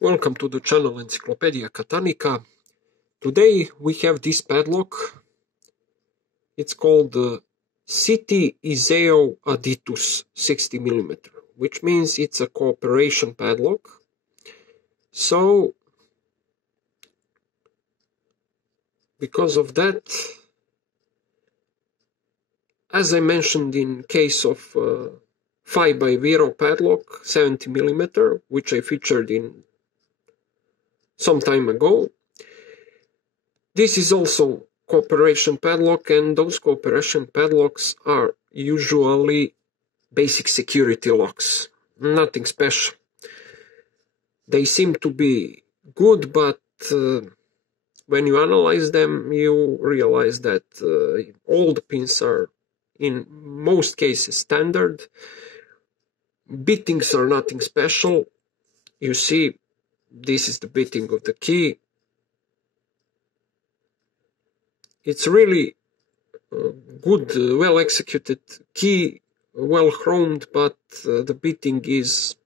Welcome to the channel Encyclopedia Catanica. Today we have this padlock. It's called the CITY ISEO Aditus 60mm, which means it's a cooperation padlock. So, because of that, as I mentioned in case of 5x0 padlock 70mm, which I featured in some time ago, this is also cooperation padlock, and those cooperation padlocks are usually basic security locks, nothing special. They seem to be good, but when you analyze them, you realize that all the pins are in most cases standard. Bittings are nothing special. You see, this is the bitting of the key. It's really good, well executed key, well chromed, but the bitting is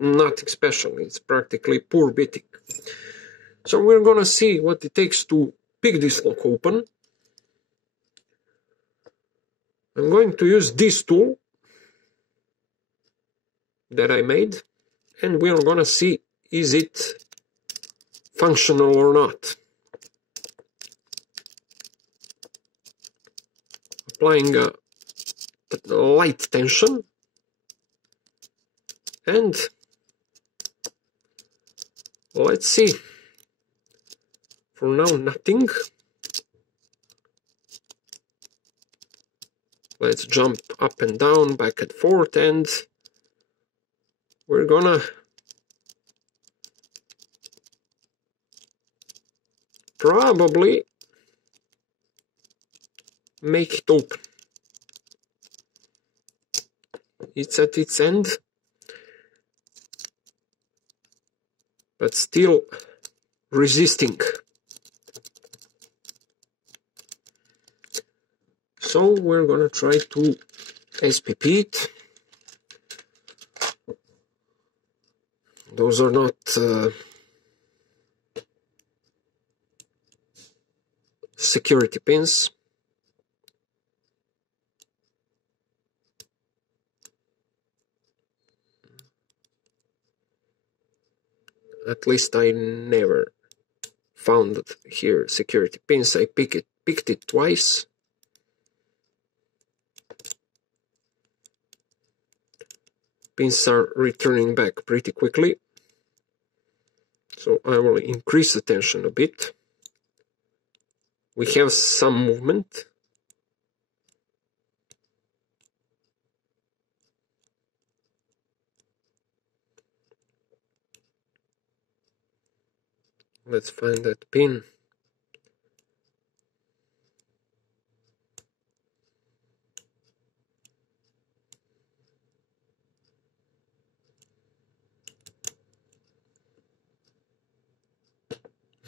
nothing special. It's practically poor bitting. So we're gonna see what it takes to pick this lock open. I'm going to use this tool that I made, and we're gonna see is it functional or not. Applying a light tension, and let's see. For now, nothing. Let's jump up and down, back and forth, and we're gonna probably make it open. It's at its end, but still resisting. So we're gonna try to SPP it. Those are not security pins. At least I never found here security pins. I picked it twice. Pins are returning back pretty quickly, so I will increase the tension a bit. We have some movement. Let's find that pin.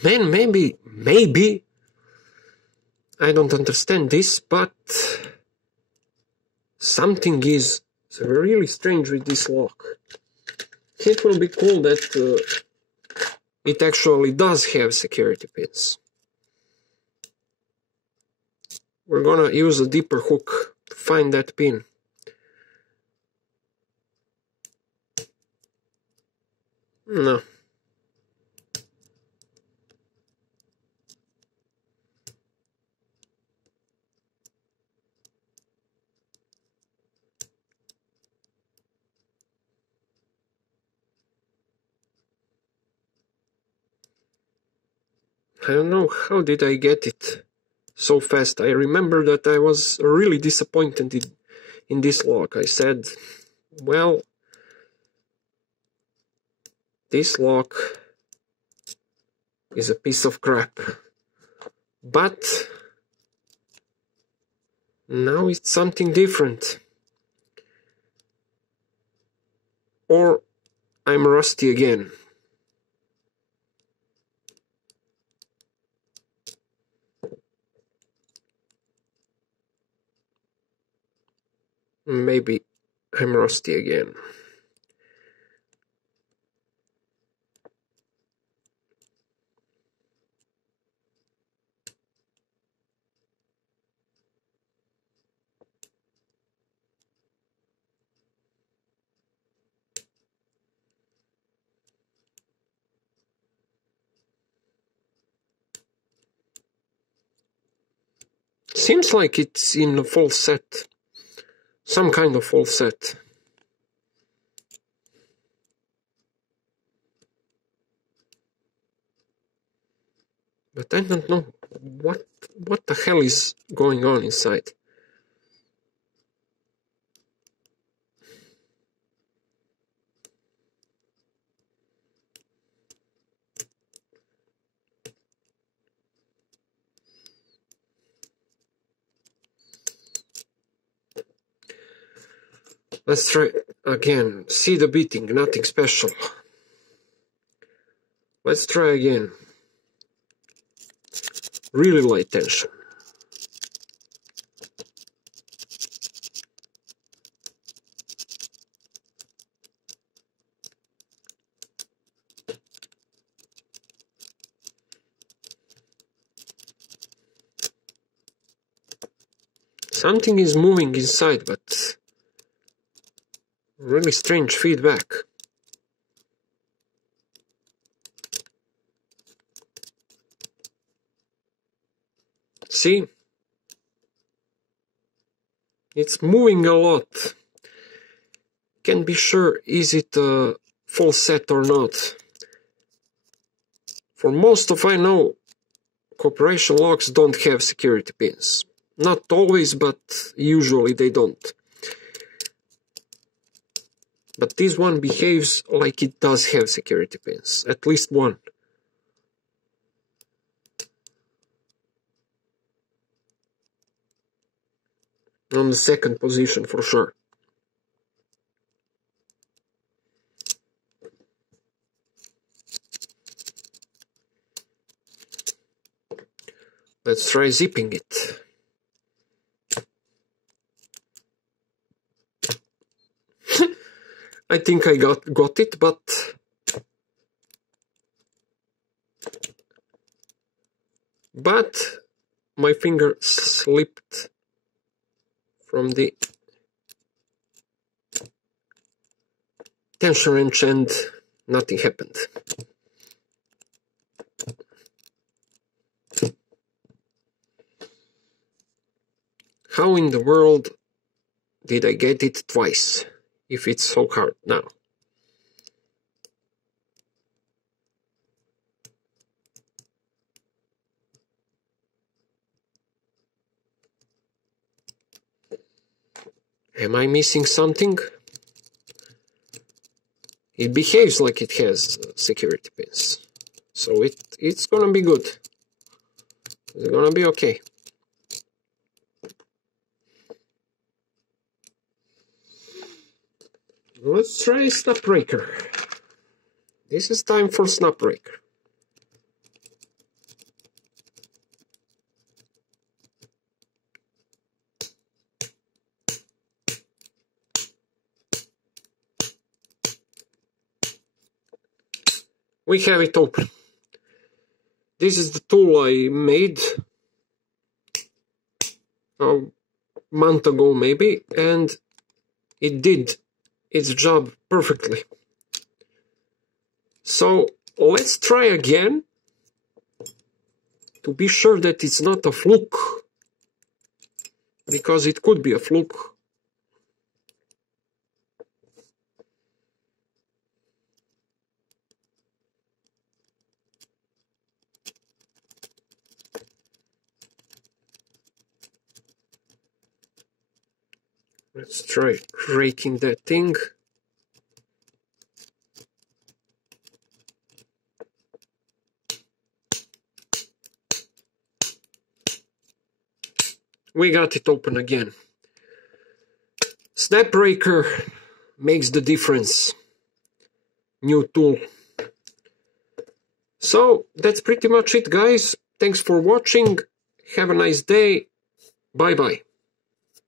Man, maybe, I don't understand this, but something is really strange with this lock. It will be cool that it actually does have security pins. We're gonna use a deeper hook to find that pin. No. I don't know how did I get it so fast. I remember that I was really disappointed in this lock. I said, well, this lock is a piece of crap. But now it's something different. Or I'm rusty again. Maybe I'm rusty again. Seems like it's in a full set. Some kind of full set. But I don't know what the hell is going on inside. Let's try again. See the beating, nothing special. Let's try again. Really light tension. Something is moving inside, but really strange feedback. See? It's moving a lot. Can't be sure is it a full set or not. For most of I know, cooperation locks don't have security pins. Not always, but usually they don't. But this one behaves like it does have security pins. At least one. On the second position for sure. Let's try zipping it. I think I got it, but my finger slipped from the tension wrench and nothing happened. How in the world did I get it twice, if it's so hard now? Am I missing something? It behaves like it has security pins, so it's gonna be good. It's gonna be okay. Let's try snap breaker. This is time for snap breaker. We have it open. This is the tool I made a month ago maybe, and it did its job perfectly. So let's try again to be sure that it's not a fluke, because it could be a fluke. Let's try raking that thing. We got it open again. Snap breaker makes the difference. New tool. So that's pretty much it, guys. Thanks for watching. Have a nice day. Bye bye.